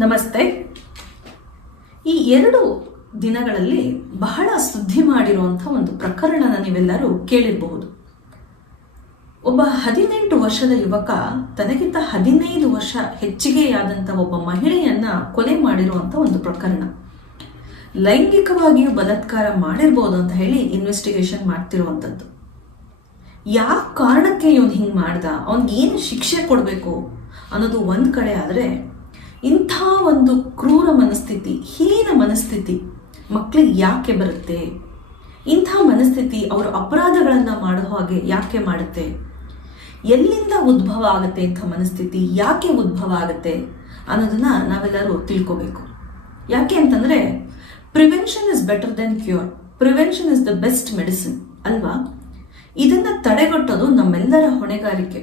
ನಮಸ್ತೆ. ಈ 2 ದಿನಗಳಲ್ಲಿ ಬಹಳ ಸುದ್ದಿ ಮಾಡಿರುವಂಥ ಒಂದು ಪ್ರಕರಣನ ನೀವೆಲ್ಲರೂ ಕೇಳಿರಬಹುದು. ಒಬ್ಬ 18 ವರ್ಷದ ಯುವಕ ತನಗಿಂತ 15 ವರ್ಷ ಹೆಚ್ಚಿಗೆಯಾದಂಥ ಒಬ್ಬ ಮಹಿಳೆಯನ್ನ ಕೊಲೆ ಮಾಡಿರುವಂಥ ಒಂದು ಪ್ರಕರಣ. ಲೈಂಗಿಕವಾಗಿಯೂ ಬಲಾತ್ಕಾರ ಮಾಡಿರ್ಬೋದು ಅಂತ ಹೇಳಿ ಇನ್ವೆಸ್ಟಿಗೇಷನ್ ಮಾಡ್ತಿರುವಂಥದ್ದು. ಯಾವ ಕಾರಣಕ್ಕೆ ಇವನು ಹಿಂಗೆ ಮಾಡ್ದ, ಅವನಿಗೆ ಏನು ಶಿಕ್ಷೆ ಕೊಡಬೇಕು ಅನ್ನೋದು ಒಂದು ಕಡೆ ಆದರೆ, ಇಂಥ ಒಂದು ಕ್ರೂರ ಮನಸ್ಥಿತಿ, ಹೀನ ಮನಸ್ಥಿತಿ ಮಕ್ಕಳಿಗೆ ಯಾಕೆ ಬರುತ್ತೆ, ಇಂಥ ಮನಸ್ಥಿತಿ ಅವರು ಅಪರಾಧಗಳನ್ನು ಮಾಡೋ ಹಾಗೆ ಯಾಕೆ ಮಾಡುತ್ತೆ, ಎಲ್ಲಿಂದ ಉದ್ಭವ ಆಗುತ್ತೆ, ಇಂಥ ಮನಸ್ಥಿತಿ ಯಾಕೆ ಉದ್ಭವ ಆಗುತ್ತೆ ಅನ್ನೋದನ್ನ ನಾವೆಲ್ಲರೂ ತಿಳ್ಕೋಬೇಕು. ಯಾಕೆ ಅಂತಂದರೆ prevention is better then cure, prevention is the best medicine ಅಲ್ವಾ. ಇದನ್ನು ತಡೆಗಟ್ಟೋದು ನಮ್ಮೆಲ್ಲರ ಹೊಣೆಗಾರಿಕೆ.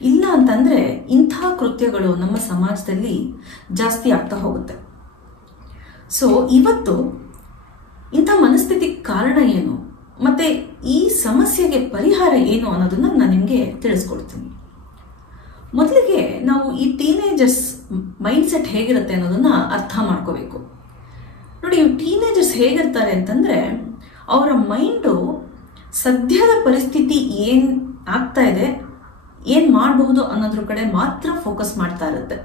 ಇಲ್ಲ ಅಂತಂದರೆ ಇಂಥ ಕೃತ್ಯಗಳು ನಮ್ಮ ಸಮಾಜದಲ್ಲಿ ಜಾಸ್ತಿ ಆಗ್ತಾ ಹೋಗುತ್ತೆ. ಸೊ ಇವತ್ತು ಇಂಥ ಮನಸ್ಥಿತಿ ಕಾರಣ ಏನು ಮತ್ತು ಈ ಸಮಸ್ಯೆಗೆ ಪರಿಹಾರ ಏನು ಅನ್ನೋದನ್ನು ನಾನು ನಿಮಗೆ ತಿಳಿಸ್ಕೊಡ್ತೀನಿ. ಮೊದಲಿಗೆ ನಾವು ಈ ಟೀನೇಜರ್ಸ್ ಮೈಂಡ್ಸೆಟ್ ಹೇಗಿರುತ್ತೆ ಅನ್ನೋದನ್ನು ಅರ್ಥ ಮಾಡ್ಕೋಬೇಕು. ನೋಡಿ, ಈ ಟೀನೇಜರ್ಸ್ ಹೇಗಿರ್ತಾರೆ ಅಂತಂದರೆ, ಅವರ ಮೈಂಡು ಸದ್ಯದ ಪರಿಸ್ಥಿತಿ ಏನು ಆಗ್ತಾ ಇದೆ, ಏನು ಮಾಡಬಹುದು ಅನ್ನೋದ್ರ ಕಡೆ ಮಾತ್ರ ಫೋಕಸ್ ಮಾಡ್ತಾ ಇರುತ್ತೆ.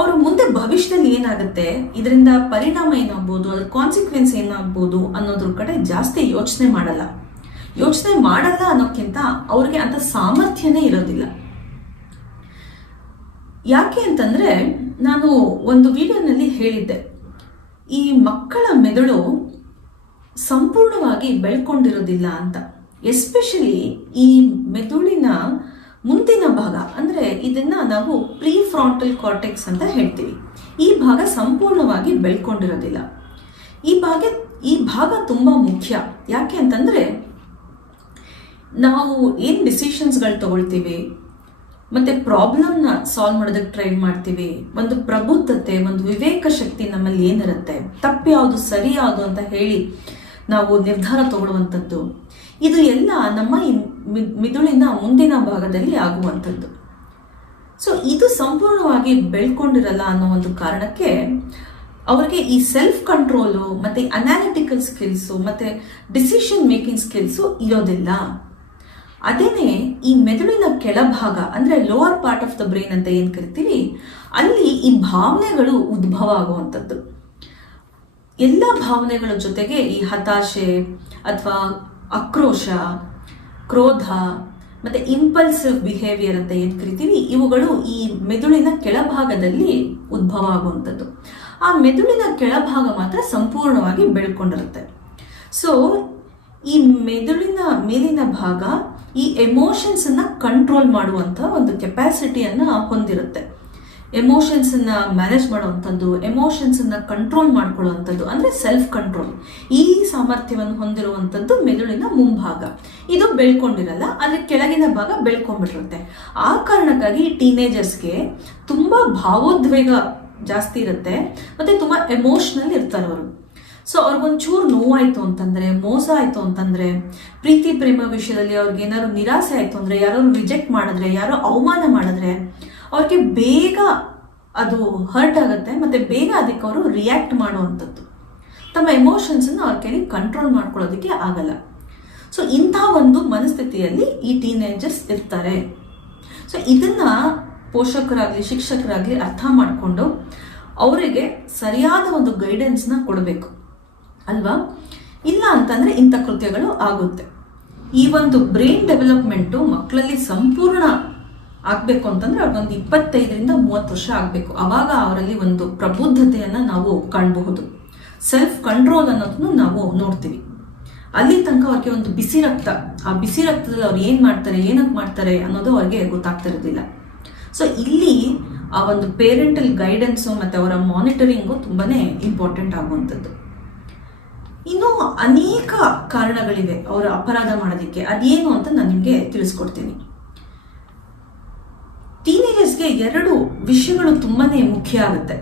ಅವರು ಮುಂದೆ ಭವಿಷ್ಯದಲ್ಲಿ ಏನಾಗುತ್ತೆ, ಇದರಿಂದ ಪರಿಣಾಮ ಏನಾಗ್ಬೋದು, ಅದ್ರ ಕಾನ್ಸಿಕ್ವೆನ್ಸ್ ಏನಾಗ್ಬೋದು ಅನ್ನೋದ್ರ ಕಡೆ ಜಾಸ್ತಿ ಯೋಚನೆ ಮಾಡಲ್ಲ ಅನ್ನೋಕ್ಕಿಂತ ಅವ್ರಿಗೆ ಅಂತ ಸಾಮರ್ಥ್ಯನೇ ಇರೋದಿಲ್ಲ. ಯಾಕೆ ಅಂತಂದರೆ, ನಾನು ಒಂದು ವಿಡಿಯೋನಲ್ಲಿ ಹೇಳಿದ್ದೆ, ಈ ಮಕ್ಕಳ ಮೆದುಳು ಸಂಪೂರ್ಣವಾಗಿ ಬೆಳ್ಕೊಂಡಿರೋದಿಲ್ಲ ಅಂತ. ಎಸ್ಪೆಷಲಿ ಈ ಮೆದುಳಿನ ಮುಂದಿನ ಭಾಗ, ಅಂದರೆ ಇದನ್ನ ನಾವು ಪ್ರೀ ಫ್ರಾಂಟಲ್ ಕಾರ್ಟೆಕ್ಸ್ ಅಂತ ಹೇಳ್ತೀವಿ. ಈ ಭಾಗ ಸಂಪೂರ್ಣವಾಗಿ ಬೆಳ್ಕೊಂಡಿರೋದಿಲ್ಲ. ಈ ಭಾಗ ತುಂಬ ಮುಖ್ಯ. ಯಾಕೆ ಅಂತಂದರೆ, ನಾವು ಏನು ಡಿಸಿಷನ್ಸ್ಗಳು ತಗೊಳ್ತೀವಿ ಮತ್ತು ಪ್ರಾಬ್ಲಮ್ನ ಸಾಲ್ವ್ ಮಾಡೋದಕ್ಕೆ ಟ್ರೈ ಮಾಡ್ತೀವಿ, ಒಂದು ಪ್ರಬುದ್ಧತೆ, ಒಂದು ವಿವೇಕ ಶಕ್ತಿ ನಮ್ಮಲ್ಲಿ ಏನಿರುತ್ತೆ, ತಪ್ಪು ಯಾವುದು ಸರಿ ಯಾವುದು ಅಂತ ಹೇಳಿ ನಾವು ನಿರ್ಧಾರ ತಗೊಳ್ಳುವಂಥದ್ದು, ಇದು ಎಲ್ಲ ನಮ್ಮ ಈ ಮಿದುಳಿನ ಮುಂದಿನ ಭಾಗದಲ್ಲಿ ಆಗುವಂಥದ್ದು. ಸೊ ಇದು ಸಂಪೂರ್ಣವಾಗಿ ಬೆಳ್ಕೊಂಡಿರಲ್ಲ ಅನ್ನೋ ಒಂದು ಕಾರಣಕ್ಕೆ ಅವರಿಗೆ ಈ ಸೆಲ್ಫ್ ಕಂಟ್ರೋಲು ಮತ್ತು ಅನಾಲಿಟಿಕಲ್ ಸ್ಕಿಲ್ಸು ಮತ್ತು ಡಿಸಿಷನ್ ಮೇಕಿಂಗ್ ಸ್ಕಿಲ್ಸು ಇರೋದಿಲ್ಲ. ಅದೇನೇ ಈ ಮೆದುಳಿನ ಕೆಳಭಾಗ, ಅಂದರೆ lower part of the brain ಅಂತ ಏನು ಕರಿತೀವಿ, ಅಲ್ಲಿ ಈ ಭಾವನೆಗಳು ಉದ್ಭವ ಆಗುವಂಥದ್ದು. ಎಲ್ಲ ಭಾವನೆಗಳ ಜೊತೆಗೆ ಈ ಹತಾಶೆ ಅಥವಾ ಆಕ್ರೋಶ, ಕ್ರೋಧ ಮತ್ತು ಇಂಪಲ್ಸಿವ್ ಬಿಹೇವಿಯರ್ ಅಂತ ಏನು ಕರಿತೀವಿ, ಇವುಗಳು ಈ ಮೆದುಳಿನ ಕೆಳಭಾಗದಲ್ಲಿ ಉದ್ಭವ ಆಗುವಂಥದ್ದು. ಆ ಮೆದುಳಿನ ಕೆಳಭಾಗ ಮಾತ್ರ ಸಂಪೂರ್ಣವಾಗಿ ಬೆಳ್ಕೊಂಡಿರುತ್ತೆ. ಸೊ ಈ ಮೆದುಳಿನ ಮೇಲಿನ ಭಾಗ ಈ ಎಮೋಷನ್ಸನ್ನು ಕಂಟ್ರೋಲ್ ಮಾಡುವಂಥ ಒಂದು ಕೆಪಾಸಿಟಿಯನ್ನು ಹೊಂದಿರುತ್ತೆ. ಎಮೋಷನ್ಸನ್ನು ಮ್ಯಾನೇಜ್ ಮಾಡುವಂಥದ್ದು, ಎಮೋಷನ್ಸನ್ನು ಕಂಟ್ರೋಲ್ ಮಾಡ್ಕೊಳ್ಳುವಂಥದ್ದು, ಅಂದರೆ ಸೆಲ್ಫ್ ಕಂಟ್ರೋಲ್, ಈ ಸಾಮರ್ಥ್ಯವನ್ನು ಹೊಂದಿರುವಂಥದ್ದು ಮೆದುಳಿನ ಮುಂಭಾಗ. ಇದು ಬೆಳ್ಕೊಂಡಿರಲ್ಲ, ಆದರೆ ಕೆಳಗಿನ ಭಾಗ ಬೆಳ್ಕೊಂಡ್ಬಿಟ್ಟಿರುತ್ತೆ. ಆ ಕಾರಣಕ್ಕಾಗಿ ಟೀನೇಜರ್ಸ್ಗೆ ತುಂಬ ಭಾವೋದ್ವೇಗ ಜಾಸ್ತಿ ಇರುತ್ತೆ ಮತ್ತು ತುಂಬ ಎಮೋಷ್ನಲ್ ಇರ್ತಾರೆ ಅವರು. ಸೊ ಅವ್ರಿಗೊಂಚೂರು ನೋವಾಯಿತು ಅಂತಂದರೆ, ಮೋಸ ಆಯಿತು ಅಂತಂದರೆ, ಪ್ರೀತಿ ಪ್ರೇಮ ವಿಷಯದಲ್ಲಿ ಅವ್ರಿಗೆ ಏನಾದ್ರು ನಿರಾಸೆ ಆಯಿತು ಅಂದರೆ, ಯಾರು ರಿಜೆಕ್ಟ್ ಮಾಡಿದ್ರೆ, ಯಾರೋ ಅವಮಾನ ಮಾಡಿದ್ರೆ ಅವ್ರಿಗೆ ಬೇಗ ಅದು ಹರ್ಟ್ ಆಗುತ್ತೆ ಮತ್ತು ಬೇಗ ಅದಕ್ಕೆ ಅವರು ರಿಯಾಕ್ಟ್ ಮಾಡುವಂಥದ್ದು. ತಮ್ಮ ಎಮೋಷನ್ಸನ್ನು ಅವ್ರ ಕೈಲಿ ಕಂಟ್ರೋಲ್ ಮಾಡ್ಕೊಳ್ಳೋದಕ್ಕೆ ಆಗಲ್ಲ. ಸೊ ಇಂಥ ಒಂದು ಮನಸ್ಥಿತಿಯಲ್ಲಿ ಈ ಟೀನೇಜರ್ಸ್ ಇರ್ತಾರೆ. ಸೊ ಇದನ್ನು ಪೋಷಕರಾಗಲಿ ಶಿಕ್ಷಕರಾಗಲಿ ಅರ್ಥ ಮಾಡಿಕೊಂಡು ಅವರಿಗೆ ಸರಿಯಾದ ಒಂದು ಗೈಡೆನ್ಸ್ನ ಕೊಡಬೇಕು ಅಲ್ವಾ. ಇಲ್ಲ ಅಂತಂದರೆ ಇಂಥ ಕೃತ್ಯಗಳು ಆಗುತ್ತೆ. ಈ ಒಂದು ಬ್ರೈನ್ ಡೆವಲಪ್ಮೆಂಟು ಮಕ್ಕಳಲ್ಲಿ ಸಂಪೂರ್ಣ ಆಗಬೇಕು ಅಂತಂದರೆ ಅವ್ರಿಗೊಂದು 25ರಿಂದ 30 ವರ್ಷ ಆಗಬೇಕು. ಆವಾಗ ಅವರಲ್ಲಿ ಒಂದು ಪ್ರಬುದ್ಧತೆಯನ್ನು ನಾವು ಕಾಣಬಹುದು, ಸೆಲ್ಫ್ ಕಂಟ್ರೋಲ್ ಅನ್ನೋದನ್ನು ನಾವು ನೋಡ್ತೀವಿ. ಅಲ್ಲಿ ತನಕ ಅವ್ರಿಗೆ ಒಂದು ಬಿಸಿ ರಕ್ತ, ಆ ಬಿಸಿ ರಕ್ತದಲ್ಲಿ ಅವ್ರು ಏನು ಮಾಡ್ತಾರೆ, ಏನಕ್ಕೆ ಮಾಡ್ತಾರೆ ಅನ್ನೋದು ಅವ್ರಿಗೆ ಗೊತ್ತಾಗ್ತಿರೋದಿಲ್ಲ. ಸೊ ಇಲ್ಲಿ ಆ ಒಂದು ಪೇರೆಂಟಲ್ ಗೈಡೆನ್ಸು ಮತ್ತು ಅವರ ಮಾನಿಟರಿಂಗು ತುಂಬಾ ಇಂಪಾರ್ಟೆಂಟ್ ಆಗುವಂಥದ್ದು. ಇನ್ನೂ ಅನೇಕ ಕಾರಣಗಳಿವೆ ಅವರು ಅಪರಾಧ ಮಾಡೋದಕ್ಕೆ. ಅದೇನು ಅಂತ ನಾನು ನಿಮಗೆ ತಿಳಿಸ್ಕೊಡ್ತೀನಿ. ಟೀನೇಜರ್ಸ್ಗೆ 2 ವಿಷಯಗಳು ತುಂಬಾ ಮುಖ್ಯ ಆಗುತ್ತೆ.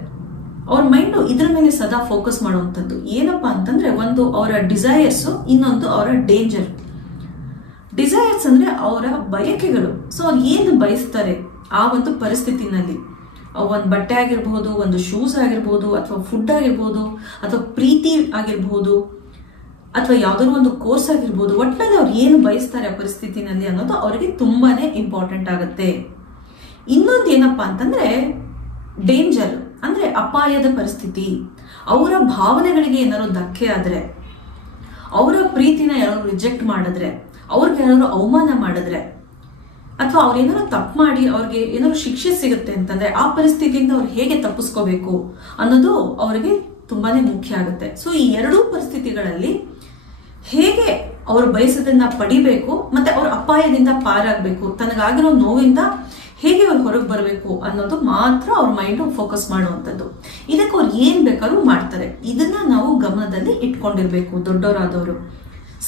ಅವ್ರ ಮೈಂಡು ಇದ್ರ ಮೇಲೆ ಸದಾ ಫೋಕಸ್ ಮಾಡುವಂಥದ್ದು. ಏನಪ್ಪ ಅಂತಂದರೆ, ಒಂದು ಅವರ ಡಿಸೈರ್ಸು, ಇನ್ನೊಂದು ಅವರ ಡೇಂಜರ್. ಡಿಸೈರ್ಸ್ ಅಂದರೆ ಅವರ ಬಯಕೆಗಳು. ಸೊ ಅವ್ರು ಏನು ಬಯಸ್ತಾರೆ ಆ ಒಂದು ಪರಿಸ್ಥಿತಿನಲ್ಲಿ, ಒಂದು ಬಟ್ಟೆ ಆಗಿರ್ಬೋದು, ಒಂದು ಶೂಸ್ ಆಗಿರ್ಬೋದು, ಅಥವಾ ಫುಡ್ ಆಗಿರ್ಬೋದು, ಅಥವಾ ಪ್ರೀತಿ ಆಗಿರ್ಬೋದು, ಅಥವಾ ಯಾವ್ದಾದ್ರು ಒಂದು ಕೋರ್ಸ್ ಆಗಿರ್ಬೋದು, ಒಟ್ಟಿನಲ್ಲಿ ಅವ್ರು ಏನು ಬಯಸ್ತಾರೆ ಆ ಪರಿಸ್ಥಿತಿನಲ್ಲಿ ಅನ್ನೋದು ಅವರಿಗೆ ತುಂಬಾನೇ ಇಂಪಾರ್ಟೆಂಟ್ ಆಗುತ್ತೆ. ಇನ್ನೊಂದು ಏನಪ್ಪಾ ಅಂತಂದ್ರೆ ಡೇಂಜರ್, ಅಂದ್ರೆ ಅಪಾಯದ ಪರಿಸ್ಥಿತಿ. ಅವರ ಭಾವನೆಗಳಿಗೆ ಏನಾದ್ರು ಧಕ್ಕೆ ಆದ್ರೆ, ಅವರ ಪ್ರೀತಿನ ಯಾರು ರಿಜೆಕ್ಟ್ ಮಾಡಿದ್ರೆ, ಅವ್ರಿಗೆ ಯಾರು ಅವಮಾನ ಮಾಡಿದ್ರೆ, ಅಥವಾ ಅವ್ರು ಏನಾದ್ರು ತಪ್ಪು ಮಾಡಿ ಅವ್ರಿಗೆ ಏನಾದ್ರು ಶಿಕ್ಷೆ ಸಿಗುತ್ತೆ ಅಂತಂದ್ರೆ ಆ ಪರಿಸ್ಥಿತಿಯಿಂದ ಅವ್ರು ಹೇಗೆ ತಪ್ಪಿಸ್ಕೋಬೇಕು ಅನ್ನೋದು ಅವರಿಗೆ ತುಂಬಾನೇ ಮುಖ್ಯ ಆಗುತ್ತೆ. ಸೊ ಈ ಎರಡೂ ಪರಿಸ್ಥಿತಿಗಳಲ್ಲಿ ಹೇಗೆ ಅವ್ರು ಬಯಸೋದನ್ನ ಪಡಿಬೇಕು, ಮತ್ತೆ ಅವ್ರ ಅಪಾಯದಿಂದ ಪಾರಾಗಬೇಕು, ತನಗಾಗಿರೋ ನೋವಿಂದ ಹೇಗೆ ಅವ್ರು ಹೊರಗೆ ಬರಬೇಕು ಅನ್ನೋದು ಮಾತ್ರ ಅವ್ರ ಮೈಂಡ್ ಫೋಕಸ್ ಮಾಡುವಂಥದ್ದು. ಇದಕ್ಕೆ ಅವ್ರು ಏನ್ ಬೇಕಾದ್ರೂ ಮಾಡ್ತಾರೆ. ಇದನ್ನ ನಾವು ಗಮನದಲ್ಲಿ ಇಟ್ಕೊಂಡಿರ್ಬೇಕು. ದೊಡ್ಡವರಾದವರು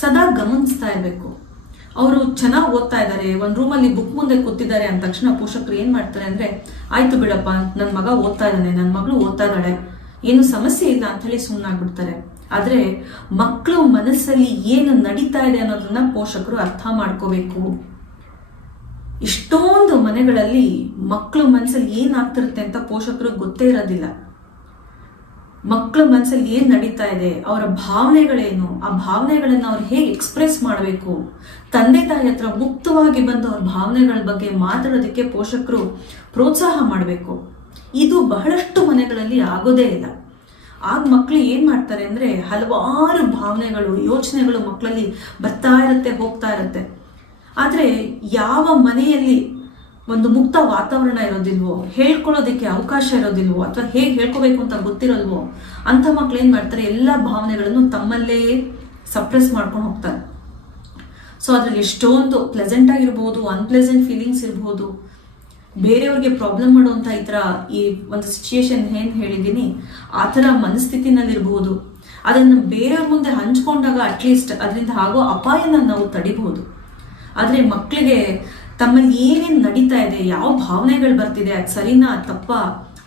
ಸದಾ ಗಮನಿಸ್ತಾ ಇರ್ಬೇಕು. ಅವರು ಚೆನ್ನಾಗಿ ಓದ್ತಾ ಇದ್ದಾರೆ, ಒಂದ್ ರೂಮಲ್ಲಿ ಬುಕ್ ಮುಂದೆ ಕೂತಿದ್ದಾರೆ ಅಂದ ತಕ್ಷಣ ಪೋಷಕರು ಏನ್ ಮಾಡ್ತಾರೆ ಅಂದ್ರೆ, ಆಯ್ತು ಬಿಡಪ್ಪ, ನನ್ ಮಗ ಓದ್ತಾ ಇದ್ದಾನೆ, ನನ್ ಮಗಳು ಓದ್ತಾ ಇದ್ದಾಳೆ, ಏನು ಸಮಸ್ಯೆ ಇಲ್ಲ ಅಂತ ಹೇಳಿ ಸುಮ್ಮನಾಗ್ಬಿಡ್ತಾರೆ. ಆದ್ರೆ ಮಕ್ಕಳು ಮನಸ್ಸಲ್ಲಿ ಏನು ನಡೀತಾ ಇದೆ ಅನ್ನೋದನ್ನ ಪೋಷಕರು ಅರ್ಥ ಮಾಡ್ಕೋಬೇಕು. ಇಷ್ಟೊಂದು ಮನೆಗಳಲ್ಲಿ ಮಕ್ಕಳು ಮನಸ್ಸಲ್ಲಿ ಏನಾಗ್ತಿರುತ್ತೆ ಅಂತ ಪೋಷಕರು ಗೊತ್ತೇ ಇರೋದಿಲ್ಲ. ಮಕ್ಕಳ ಮನಸ್ಸಲ್ಲಿ ಏನ್ ನಡೀತಾ ಇದೆ, ಅವರ ಭಾವನೆಗಳೇನು, ಆ ಭಾವನೆಗಳನ್ನ ಅವ್ರು ಹೇಗೆ ಎಕ್ಸ್ಪ್ರೆಸ್ ಮಾಡಬೇಕು, ತಂದೆ ತಾಯಿ ಹತ್ರ ಮುಕ್ತವಾಗಿ ಬಂದು ಅವ್ರ ಭಾವನೆಗಳ ಬಗ್ಗೆ ಮಾತಾಡೋದಕ್ಕೆ ಪೋಷಕರು ಪ್ರೋತ್ಸಾಹ ಮಾಡಬೇಕು. ಇದು ಬಹಳಷ್ಟು ಮನೆಗಳಲ್ಲಿ ಆಗೋದೇ ಇಲ್ಲ. ಆಗ ಮಕ್ಕಳು ಏನ್ ಮಾಡ್ತಾರೆ ಅಂದ್ರೆ, ಹಲವಾರು ಭಾವನೆಗಳು, ಯೋಚನೆಗಳು ಮಕ್ಕಳಲ್ಲಿ ಬರ್ತಾ ಇರುತ್ತೆ, ಹೋಗ್ತಾ ಇರುತ್ತೆ. ಆದ್ರೆ ಯಾವ ಮನೆಯಲ್ಲಿ ಒಂದು ಮುಕ್ತ ವಾತಾವರಣ ಇರೋದಿಲ್ವೋ, ಹೇಳ್ಕೊಳ್ಳೋದಕ್ಕೆ ಅವಕಾಶ ಇರೋದಿಲ್ವೋ, ಅಥವಾ ಹೇಗೆ ಹೇಳ್ಕೋಬೇಕು ಅಂತ ಗೊತ್ತಿರೋಲ್ವೋ, ಅಂತ ಮಕ್ಳು ಏನ್ ಮಾಡ್ತಾರೆ, ಎಲ್ಲ ಭಾವನೆಗಳನ್ನು ತಮ್ಮಲ್ಲೇ ಸಪ್ರೆಸ್ ಮಾಡ್ಕೊಂಡು ಹೋಗ್ತಾರೆ. ಸೊ ಅದ್ರಲ್ಲಿ ಎಷ್ಟೊಂದು ಪ್ಲೆಸೆಂಟ್ ಆಗಿರ್ಬೋದು, ಅನ್ಪ್ಲೆಸೆಂಟ್ ಫೀಲಿಂಗ್ಸ್ ಇರ್ಬೋದು, ಬೇರೆಯವ್ರಿಗೆ ಪ್ರಾಬ್ಲಮ್ ಮಾಡುವಂತ ಈ ಒಂದು ಸಿಚುಯೇಷನ್ ಏನ್ ಹೇಳಿದೀನಿ ಆ ಥರ ಮನಸ್ಥಿತಿನಲ್ಲಿರ್ಬೋದು. ಅದನ್ನ ಬೇರೆಯವ್ರ ಮುಂದೆ ಹಂಚ್ಕೊಂಡಾಗ ಅಟ್ಲೀಸ್ಟ್ ಅದರಿಂದ ಆಗೋ ಅಪಾಯನ ನಾವು ತಡಿಬಹುದು. ಆದ್ರೆ ಮಕ್ಕಳಿಗೆ ತಮ್ಮಲ್ಲಿ ಏನೇನ್ ನಡೀತಾ ಇದೆ, ಯಾವ ಭಾವನೆಗಳು ಬರ್ತಿದೆ, ಅದು ಸರಿನಾ ತಪ್ಪ,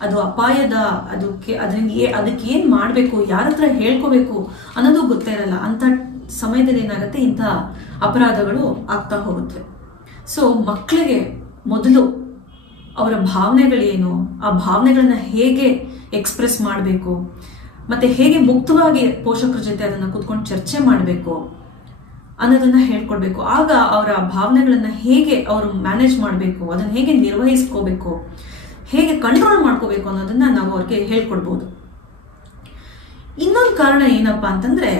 ಅದು ಅಪಾಯದ, ಅದಕ್ಕೆ ಏನ್ ಮಾಡ್ಬೇಕು, ಯಾರ ಹತ್ರ ಹೇಳ್ಕೋಬೇಕು ಅನ್ನೋದು ಗೊತ್ತೇ ಇರಲ್ಲ. ಅಂತ ಸಮಯದಲ್ಲಿ ಏನಾಗುತ್ತೆ, ಇಂಥ ಅಪರಾಧಗಳು ಆಗ್ತಾ ಹೋಗುತ್ತೆ. ಸೊ ಮಕ್ಕಳಿಗೆ ಮೊದಲು ಅವರ ಭಾವನೆಗಳೇನು, ಆ ಭಾವನೆಗಳನ್ನ ಹೇಗೆ ಎಕ್ಸ್ಪ್ರೆಸ್ ಮಾಡಬೇಕು, ಮತ್ತೆ ಹೇಗೆ ಮುಕ್ತವಾಗಿ ಪೋಷಕರ ಜೊತೆ ಅದನ್ನ ಕುತ್ಕೊಂಡು ಚರ್ಚೆ ಮಾಡಬೇಕು ಅನ್ನೋದನ್ನ ಹೇಳ್ಕೊಡ್ಬೇಕು. ಆಗ ಅವರ ಭಾವನೆಗಳನ್ನ ಹೇಗೆ ಅವರು ಮ್ಯಾನೇಜ್ ಮಾಡಬೇಕು, ಅದನ್ನ ಹೇಗೆ ನಿರ್ವಹಿಸ್ಕೋಬೇಕು, ಹೇಗೆ ಕಂಟ್ರೋಲ್ ಮಾಡ್ಕೋಬೇಕು ಅನ್ನೋದನ್ನ ನಾವು ಅವ್ರಿಗೆ ಹೇಳ್ಕೊಡ್ಬೋದು. ಇನ್ನೊಂದು ಕಾರಣ ಏನಪ್ಪಾ ಅಂತಂದ್ರೆ,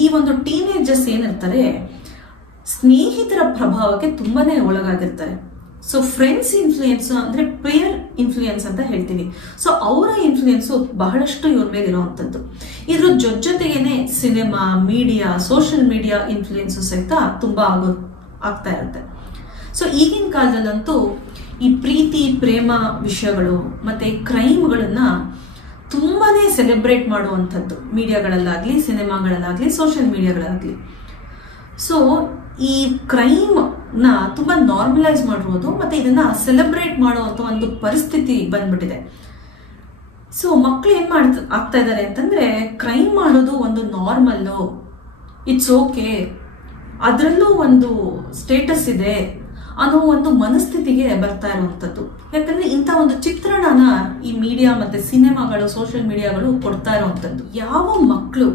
ಈ ಒಂದು ಟೀನೇಜರ್ಸ್ ಏನಿರ್ತಾರೆ, ಸ್ನೇಹಿತರ ಪ್ರಭಾವಕ್ಕೆ ತುಂಬಾನೇ ಒಳಗಾಗಿರ್ತಾರೆ. ಸೊ ಫ್ರೆಂಡ್ಸ್ ಇನ್ಫ್ಲೂಯೆನ್ಸ್ ಅಂದ್ರೆ ಪೇರ್ ಇನ್ಫ್ಲೂಯೆನ್ಸ್ ಅಂತ ಹೇಳ್ತೀವಿ. ಸೊ ಅವರ ಇನ್ಫ್ಲೂಯೆನ್ಸ್ ಬಹಳಷ್ಟು ಇವ್ರ ಮೇಲೆ ಇರುವಂತದ್ದು. ಇದ್ರ ಜೊತೆಗೇನೆ cinema, media, social media influence ಸಹಿತ ತುಂಬಾ ಆಗ್ತಾ ಇರುತ್ತೆ. ಸೊ ಈಗಿನ ಕಾಲದಲ್ಲಂತೂ ಈ ಪ್ರೀತಿ, ಪ್ರೇಮ ವಿಷಯಗಳು ಮತ್ತೆ ಕ್ರೈಮ್ಗಳನ್ನ ತುಂಬಾನೇ ಸೆಲೆಬ್ರೇಟ್ ಮಾಡುವಂಥದ್ದು, ಮೀಡಿಯಾಗಳಲ್ಲಾಗ್ಲಿ, ಸಿನಿಮಾಗಳಲ್ಲಾಗ್ಲಿ, ಸೋಷಿಯಲ್ ಮೀಡಿಯಾಗಳಾಗ್ಲಿ. ಸೊ ಈ ಕ್ರೈಮ್ ನ ತುಂಬಾ ನಾರ್ಮಲೈಸ್ ಮಾಡಿರೋದು, ಮತ್ತೆ ಇದನ್ನ ಸೆಲೆಬ್ರೇಟ್ ಮಾಡುವಂತ ಒಂದು ಪರಿಸ್ಥಿತಿ ಬಂದ್ಬಿಟ್ಟಿದೆ. ಸೊ ಮಕ್ಳು ಏನ್ ಆಗ್ತಾ ಇದ್ದಾರೆ ಅಂತಂದ್ರೆ, ಕ್ರೈಮ್ ಮಾಡೋದು ಒಂದು ನಾರ್ಮಲ್ಲು, ಇಟ್ಸ್ ಓಕೆ, ಅದರಲ್ಲೂ ಒಂದು ಸ್ಟೇಟಸ್ ಇದೆ ಅನ್ನೋ ಒಂದು ಮನಸ್ಥಿತಿಗೆ ಬರ್ತಾ ಇರುವಂತದ್ದು. ಯಾಕಂದ್ರೆ ಇಂಥ ಒಂದು ಚಿತ್ರಣನ ಈ ಮೀಡಿಯಾ ಮತ್ತೆ ಸಿನಿಮಾಗಳು, ಸೋಷಿಯಲ್ ಮೀಡಿಯಾಗಳು ಕೊಡ್ತಾ ಇರುವಂತದ್ದು. ಯಾವ ಮಕ್ಕಳು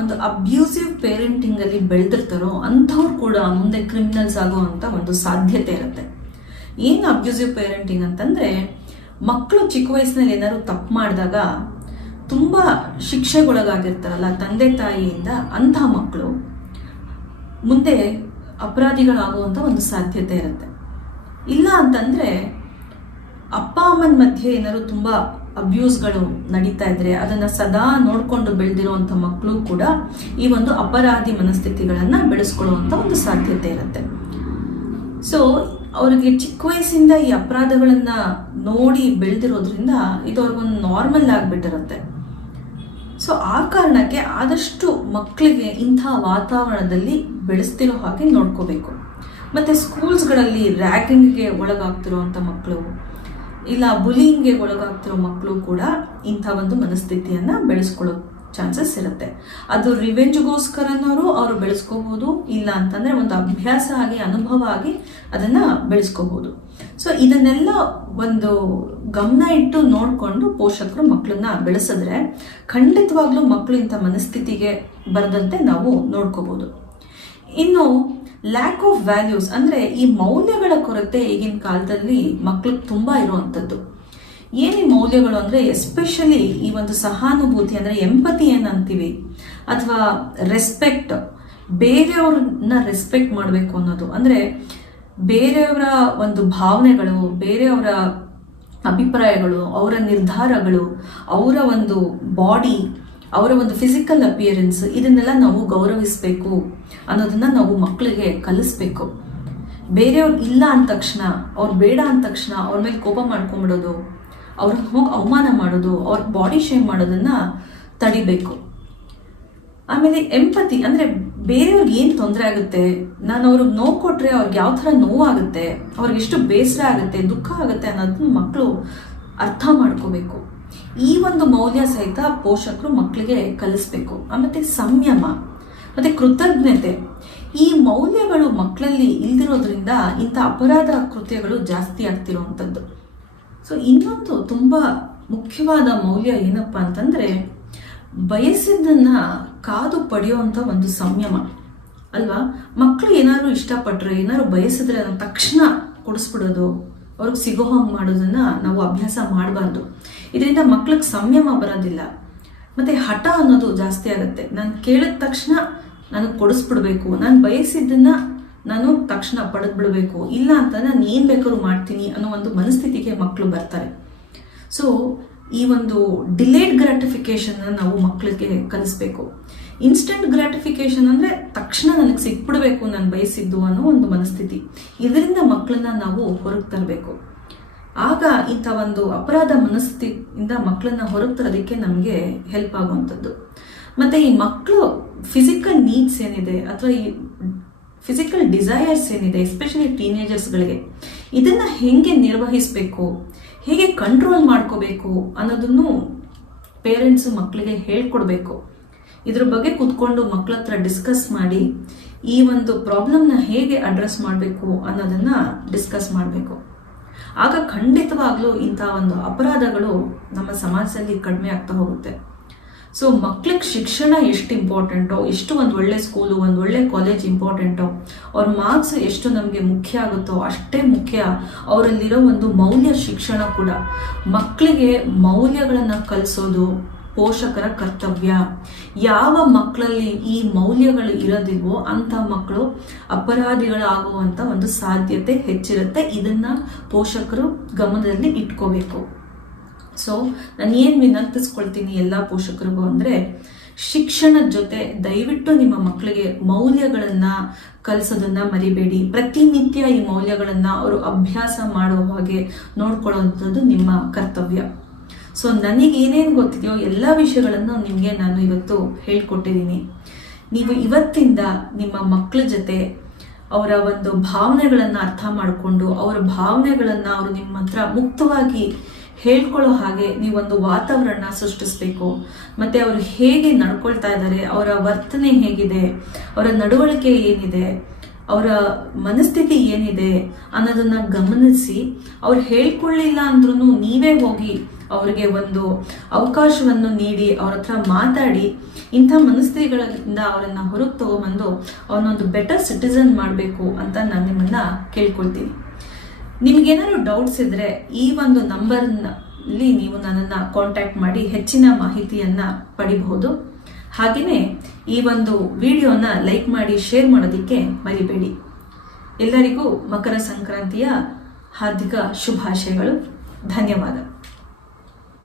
ಒಂದು ಅಬ್ಯೂಸಿವ್ ಪೇರೆಂಟಿಂಗ್ ಅಲ್ಲಿ ಬೆಳೆದಿರ್ತಾರೋ ಅಂಥವ್ರು ಕೂಡ ಮುಂದೆ ಕ್ರಿಮಿನಲ್ಸ್ ಆಗುವಂತ ಒಂದು ಸಾಧ್ಯತೆ ಇರುತ್ತೆ. ಏನು ಅಬ್ಯೂಸಿವ್ ಪೇರೆಂಟಿಂಗ್ ಅಂತಂದ್ರೆ, ಮಕ್ಕಳು ಚಿಕ್ಕ ವಯಸ್ಸಿನಲ್ಲಿ ಏನಾದ್ರು ತಪ್ಪು ಮಾಡಿದಾಗ ತುಂಬಾ ಶಿಕ್ಷೆಗೊಳಗಾಗಿರ್ತಾರಲ್ಲ ತಂದೆ ತಾಯಿಯಿಂದ, ಅಂಥ ಮಕ್ಕಳು ಮುಂದೆ ಅಪರಾಧಿಗಳಾಗುವಂತ ಒಂದು ಸಾಧ್ಯತೆ ಇರುತ್ತೆ. ಇಲ್ಲ ಅಂತಂದ್ರೆ ಅಪ್ಪ ಅಮ್ಮನ ಮಧ್ಯೆ ಏನಾದ್ರು ತುಂಬಾ ಅಬ್ಯೂಸ್ಗಳು ನಡೀತಾ ಇದ್ರೆ ಅದನ್ನ ಸದಾ ನೋಡ್ಕೊಂಡು ಬೆಳೆದಿರುವಂತ ಮಕ್ಕಳು ಕೂಡ ಈ ಒಂದು ಅಪರಾಧಿ ಮನಸ್ಥಿತಿಗಳನ್ನ ಬೆಳೆಸ್ಕೊಳ್ಳುವಂತ ಒಂದು ಸಾಧ್ಯತೆ ಇರುತ್ತೆ. ಸೊ ಅವ್ರಿಗೆ ಚಿಕ್ಕ ವಯಸ್ಸಿಂದ ಈ ಅಪರಾಧಗಳನ್ನ ನೋಡಿ ಬೆಳೆದಿರೋದ್ರಿಂದ ಇದು ಅವ್ರಿಗೊಂದು ನಾರ್ಮಲ್ ಆಗಿಬಿಟ್ಟಿರುತ್ತೆ. ಸೊ ಆ ಕಾರಣಕ್ಕೆ ಆದಷ್ಟು ಮಕ್ಕಳಿಗೆ ಇಂಥ ವಾತಾವರಣದಲ್ಲಿ ಬೆಳೆಸ್ತಿರೋ ಹಾಗೆ ನೋಡ್ಕೋಬೇಕು. ಮತ್ತೆ ಸ್ಕೂಲ್ಸ್ಗಳಲ್ಲಿ ರ್ಯಾಗಿಂಗ್ಗೆ ಒಳಗಾಗ್ತಿರುವಂಥ ಮಕ್ಕಳು, ಇಲ್ಲ ಬುಲಿಂಗ್ಗೆ ಒಳಗಾಗ್ತಿರೋ ಮಕ್ಕಳು ಕೂಡ ಇಂಥ ಒಂದು ಮನಸ್ಥಿತಿಯನ್ನ ಬೆಳೆಸ್ಕೊಳ್ಳೋ ಚಾನ್ಸಸ್ ಇರುತ್ತೆ. ಅದು ರಿವೆಂಜ್ಗೋಸ್ಕರನಾರು ಅವರು ಬೆಳೆಸ್ಕೋಬಹುದು, ಇಲ್ಲ ಅಂತಂದ್ರೆ ಒಂದು ಅಭ್ಯಾಸ ಆಗಿ ಅನುಭವ ಆಗಿ ಅದನ್ನ ಬೆಳೆಸ್ಕೋಬಹುದು. ಸೊ ಇದನ್ನೆಲ್ಲ ಒಂದು ಗಮನ ಇಟ್ಟು ನೋಡಿಕೊಂಡು ಪೋಷಕರು ಮಕ್ಕಳನ್ನ ಬೆಳೆಸಿದ್ರೆ ಖಂಡಿತವಾಗ್ಲೂ ಮಕ್ಕಳು ಇಂಥ ಮನಸ್ಥಿತಿಗೆ ಬರದಂತೆ ನಾವು ನೋಡ್ಕೋಬಹುದು. ಇನ್ನು ಲ್ಯಾಕ್ ಆಫ್ ವ್ಯಾಲ್ಯೂಸ್ ಅಂದ್ರೆ ಈ ಮೌಲ್ಯಗಳ ಕೊರತೆ ಈಗಿನ ಕಾಲದಲ್ಲಿ ಮಕ್ಕಳಿಗೆ ತುಂಬಾ ಇರುವಂಥದ್ದು. ಏನು ಈ ಮೌಲ್ಯಗಳು ಅಂದ್ರೆ ಎಸ್ಪೆಷಲಿ ಈ ಒಂದು ಸಹಾನುಭೂತಿ ಅಂದ್ರೆ ಎಂಪತಿ ಏನಂತೀವಿ, ಅಥವಾ ರೆಸ್ಪೆಕ್ಟ್, ಬೇರೆಯವ್ರನ್ನ ರೆಸ್ಪೆಕ್ಟ್ ಮಾಡಬೇಕು ಅನ್ನೋದು, ಅಂದ್ರೆ ಬೇರೆಯವರ ಒಂದು ಭಾವನೆಗಳು, ಬೇರೆಯವರ ಅಭಿಪ್ರಾಯಗಳು, ಅವರ ನಿರ್ಧಾರಗಳು, ಅವರ ಒಂದು ಬಾಡಿ, ಅವರ ಒಂದು ಫಿಸಿಕಲ್ ಅಪಿಯರೆನ್ಸ್, ಇದನ್ನೆಲ್ಲ ನಾವು ಗೌರವಿಸಬೇಕು ಅನ್ನೋದನ್ನ ನಾವು ಮಕ್ಕಳಿಗೆ ಕಲಿಸ್ಬೇಕು. ಬೇರೆಯವ್ರು ಇಲ್ಲ ಅಂದ ತಕ್ಷಣ, ಅವ್ರು ಬೇಡ ಅಂದ ತಕ್ಷಣ ಅವ್ರ ಮೇಲೆ ಕೋಪ ಮಾಡ್ಕೊಂಡ್ಬಿಡೋದು, ಅವ್ರನ್ನ ಹೋಗಿ ಅವಮಾನ ಮಾಡೋದು, ಅವ್ರ ಬಾಡಿ ಶೇಮ್ ಮಾಡೋದನ್ನ ತಡಿಬೇಕು. ಆಮೇಲೆ ಎಂಪತಿ ಅಂದ್ರೆ ಬೇರೆಯವ್ರಿಗೆ ಏನು ತೊಂದರೆ ಆಗುತ್ತೆ, ನಾನು ಅವ್ರಿಗೆ ನೋವು ಕೊಟ್ರೆ ಅವ್ರಿಗೆ ಯಾವ ಥರ ನೋವಾಗುತ್ತೆ, ಅವ್ರಿಗೆ ಎಷ್ಟು ಬೇಸರ ಆಗುತ್ತೆ, ದುಃಖ ಆಗುತ್ತೆ ಅನ್ನೋದನ್ನ ಮಕ್ಕಳು ಅರ್ಥ ಮಾಡ್ಕೋಬೇಕು. ಈ ಒಂದು ಮೌಲ್ಯ ಸಹಿತ ಪೋಷಕರು ಮಕ್ಕಳಿಗೆ ಕಲಿಸ್ಬೇಕು. ಆಮೇಲೆ ಸಂಯಮ ಮತ್ತೆ ಕೃತಜ್ಞತೆ, ಈ ಮೌಲ್ಯಗಳು ಮಕ್ಕಳಲ್ಲಿ ಇಲ್ದಿರೋದ್ರಿಂದ ಇಂಥ ಅಪರಾಧ ಕೃತ್ಯಗಳು ಜಾಸ್ತಿ ಆಗ್ತಿರುವಂಥದ್ದು. ಸೊ ಇನ್ನೊಂದು ತುಂಬಾ ಮುಖ್ಯವಾದ ಮೌಲ್ಯ ಏನಪ್ಪಾ ಅಂತಂದ್ರೆ ಬಯಸಿದ್ದನ್ನ ಕಾದು ಪಡೆಯುವಂಥ ಒಂದು ಸಂಯಮ ಅಲ್ವಾ. ಮಕ್ಕಳು ಏನಾದ್ರು ಇಷ್ಟಪಟ್ರೆ, ಏನಾದ್ರು ಬಯಸಿದ್ರೆ ಅದನ್ನ ತಕ್ಷಣ ಕೊಡಿಸ್ಬಿಡೋದು, ಅವ್ರಿಗೆ ಸಿಗೋ ಹಂಗೆ ಮಾಡೋದನ್ನ ನಾವು ಅಭ್ಯಾಸ ಮಾಡಬಾರ್ದು. ಇದರಿಂದ ಮಕ್ಳಿಗೆ ಸಂಯಮ ಬರೋದಿಲ್ಲ, ಮತ್ತೆ ಹಠ ಅನ್ನೋದು ಜಾಸ್ತಿ ಆಗುತ್ತೆ. ನಾನು ಕೇಳಿದ ತಕ್ಷಣ ನನಗೆ ಕೊಡಿಸ್ಬಿಡ್ಬೇಕು, ನಾನು ಬಯಸಿದ್ದನ್ನ ನಾನು ತಕ್ಷಣ ಪಡೆದ್ಬಿಡ್ಬೇಕು, ಇಲ್ಲ ಅಂತ ನಾನು ಏನ್ ಬೇಕಾದ್ರೂ ಮಾಡ್ತೀನಿ ಅನ್ನೋ ಒಂದು ಮನಸ್ಥಿತಿಗೆ ಮಕ್ಕಳು ಬರ್ತಾರೆ. ಸೊ ಈ ಒಂದು ಡಿಲೇಡ್ ಗ್ರಾಟಿಫಿಕೇಶನ್ ನಾವು ಮಕ್ಕಳಿಗೆ ಕಲಿಸ್ಬೇಕು. ಇನ್ಸ್ಟೆಂಟ್ ಗ್ರಾಟಿಫಿಕೇಶನ್ ಅಂದ್ರೆ ತಕ್ಷಣ ನನಗೆ ಸಿಕ್ಬಿಡ್ಬೇಕು ನಾನು ಬಯಸಿದ್ದು ಅನ್ನೋ ಒಂದು ಮನಸ್ಥಿತಿ. ಇದರಿಂದ ಮಕ್ಕಳನ್ನ ನಾವು ಹೊರಗೆ ತರಬೇಕು. ಆಗ ಇಂಥ ಒಂದು ಅಪರಾಧ ಮನಸ್ಥಿತಿಯಿಂದ ಮಕ್ಕಳನ್ನ ಹೊರಗೆ ತರೋದಕ್ಕೆ ನಮಗೆ ಹೆಲ್ಪ್ ಆಗುವಂಥದ್ದು. ಮತ್ತೆ ಈ ಮಕ್ಕಳು ಫಿಸಿಕಲ್ ನೀಡ್ಸ್ ಏನಿದೆ ಅಥವಾ ಈ ಫಿಸಿಕಲ್ ಡಿಸೈರ್ಸ್ ಏನಿದೆ, ಎಸ್ಪೆಷಲಿ ಟೀನೇಜರ್ಸ್ಗಳಿಗೆ, ಇದನ್ನ ಹೇಗೆ ನಿರ್ವಹಿಸಬೇಕು, ಹೇಗೆ ಕಂಟ್ರೋಲ್ ಮಾಡ್ಕೋಬೇಕು ಅನ್ನೋದನ್ನು ಪೇರೆಂಟ್ಸ್ ಮಕ್ಕಳಿಗೆ ಹೇಳ್ಕೊಡ್ಬೇಕು. ಇದ್ರ ಬಗ್ಗೆ ಕೂತ್ಕೊಂಡು ಮಕ್ಕಳ ಹತ್ರ ಡಿಸ್ಕಸ್ ಮಾಡಿ ಈ ಒಂದು ಪ್ರಾಬ್ಲಮ್ನ ಹೇಗೆ ಅಡ್ರೆಸ್ ಮಾಡಬೇಕು ಅನ್ನೋದನ್ನ ಡಿಸ್ಕಸ್ ಮಾಡಬೇಕು. ಆಗ ಖಂಡಿತವಾಗ್ಲೂ ಇಂಥ ಒಂದು ಅಪರಾಧಗಳು ನಮ್ಮ ಸಮಾಜದಲ್ಲಿ ಕಡಿಮೆ ಆಗ್ತಾ ಹೋಗುತ್ತೆ. ಸೊ ಮಕ್ಳಿಗೆ ಶಿಕ್ಷಣ ಎಷ್ಟು ಇಂಪಾರ್ಟೆಂಟೋ, ಎಷ್ಟು ಒಂದು ಒಳ್ಳೆ ಸ್ಕೂಲು, ಒಂದು ಒಳ್ಳೆ ಕಾಲೇಜ್ ಇಂಪಾರ್ಟೆಂಟೋ, ಅವ್ರ ಮಾರ್ಕ್ಸ್ ಎಷ್ಟು ನಮಗೆ ಮುಖ್ಯ ಆಗುತ್ತೋ ಅಷ್ಟೇ ಮುಖ್ಯ ಅವರಲ್ಲಿರೋ ಒಂದು ಮೌಲ್ಯ ಶಿಕ್ಷಣ ಕೂಡ. ಮಕ್ಕಳಿಗೆ ಮೌಲ್ಯಗಳನ್ನು ಕಲಿಸೋದು ಪೋಷಕರ ಕರ್ತವ್ಯ. ಯಾವ ಮಕ್ಕಳಲ್ಲಿ ಈ ಮೌಲ್ಯಗಳು ಇರೋದಿಲ್ವೋ ಅಂತ ಮಕ್ಕಳು ಅಪರಾಧಿಗಳಾಗುವಂತ ಒಂದು ಸಾಧ್ಯತೆ ಹೆಚ್ಚಿರುತ್ತೆ. ಇದನ್ನ ಪೋಷಕರು ಗಮನದಲ್ಲಿ ಇಟ್ಕೋಬೇಕು. ಸೊ ನಾನು ಏನ್ ವಿನಂತಿಸ್ಕೊಳ್ತೀನಿ ಎಲ್ಲ ಪೋಷಕರಿಗೂ ಅಂದ್ರೆ, ಶಿಕ್ಷಣದ ಜೊತೆ ದಯವಿಟ್ಟು ನಿಮ್ಮ ಮಕ್ಕಳಿಗೆ ಮೌಲ್ಯಗಳನ್ನ ಕಲಿಸೋದನ್ನ ಮರಿಬೇಡಿ. ಪ್ರತಿನಿತ್ಯ ಈ ಮೌಲ್ಯಗಳನ್ನ ಅವರು ಅಭ್ಯಾಸ ಮಾಡೋ ಹಾಗೆ ನೋಡ್ಕೊಳ್ಳುವಂಥದ್ದು ನಿಮ್ಮ ಕರ್ತವ್ಯ. ಸೊ ನನಗೆ ಏನೇನು ಗೊತ್ತಿದೆಯೋ ಎಲ್ಲ ವಿಷಯಗಳನ್ನು ನಿಮಗೆ ನಾನು ಇವತ್ತು ಹೇಳ್ಕೊಟ್ಟಿದ್ದೀನಿ. ನೀವು ಇವತ್ತಿಂದ ನಿಮ್ಮ ಮಕ್ಕಳ ಜೊತೆ ಅವರ ಒಂದು ಭಾವನೆಗಳನ್ನು ಅರ್ಥ ಮಾಡಿಕೊಂಡು ಅವರ ಭಾವನೆಗಳನ್ನು ಅವರು ನಿಮ್ಮ ಹತ್ರ ಮುಕ್ತವಾಗಿ ಹೇಳ್ಕೊಳ್ಳೋ ಹಾಗೆ ನೀವೊಂದು ವಾತಾವರಣ ಸೃಷ್ಟಿಸ್ಬೇಕು. ಮತ್ತೆ ಅವರು ಹೇಗೆ ನಡ್ಕೊಳ್ತಾ ಇದ್ದಾರೆ, ಅವರ ವರ್ತನೆ ಹೇಗಿದೆ, ಅವರ ನಡವಳಿಕೆ ಏನಿದೆ, ಅವರ ಮನಸ್ಥಿತಿ ಏನಿದೆ ಅನ್ನೋದನ್ನ ಗಮನಿಸಿ, ಅವ್ರು ಹೇಳ್ಕೊಳ್ಳಿಲ್ಲ ಅಂದ್ರೂ ನೀವೇ ಹೋಗಿ ಅವರಿಗೆ ಒಂದು ಅವಕಾಶವನ್ನು ನೀಡಿ ಅವ್ರ ಹತ್ರ ಮಾತಾಡಿ ಇಂಥ ಮನಸ್ಥಿತಿಗಳಿಂದ ಅವರನ್ನ ಹೊರಗೆ ತಗೊಂಬಂದು ಅವನೊಂದು ಬೆಟರ್ ಸಿಟಿಸನ್ ಮಾಡಬೇಕು ಅಂತ ನಾನು ನಿಮ್ಮನ್ನ ಕೇಳ್ಕೊಳ್ತೀನಿ. ನಿಮ್ಗೇನಾದ್ರು ಡೌಟ್ಸ್ ಇದ್ರೆ ಈ ಒಂದು ನಂಬರ್ನಲ್ಲಿ ನೀವು ನನ್ನನ್ನು ಕಾಂಟ್ಯಾಕ್ಟ್ ಮಾಡಿ ಹೆಚ್ಚಿನ ಮಾಹಿತಿಯನ್ನ ಪಡಿಬಹುದು. ಹಾಗೆಯೇ ಈ ಒಂದು ವಿಡಿಯೋನ ಲೈಕ್ ಮಾಡಿ ಶೇರ್ ಮಾಡೋದಕ್ಕೆ ಮರಿಬೇಡಿ. ಎಲ್ಲರಿಗೂ ಮಕರ ಸಂಕ್ರಾಂತಿಯ ಹಾರ್ದಿಕ ಶುಭಾಶಯಗಳು. ಧನ್ಯವಾದ.